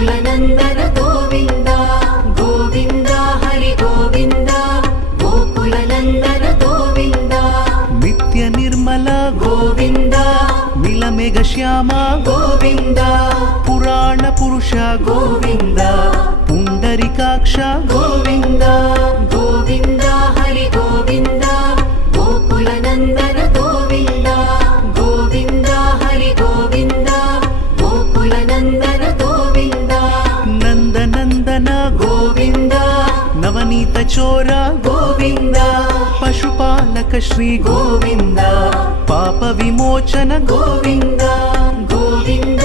गोकुलनन्दन गोविन्द गोविन्द हरि गोविन्द गोकुलनन्दन गोविन्द नित्य निर्मल गोविन्द नीलमेघ श्याम गोविन्द पुराण पुरुष गोविन्द पुण्डरीकाक्ष गोविन्द गोविन्द हरि गोविन्द गोकुलनन्दन गोविन्द गोविन्द हरि गोविन्द गोकुलनन्दन गोविन्द नन्दनन्दन गोविन्द नवनीत चोर गोविन्द पशुपालक श्री गोविन्द पाप विमोचन गोविन्द गोविन्द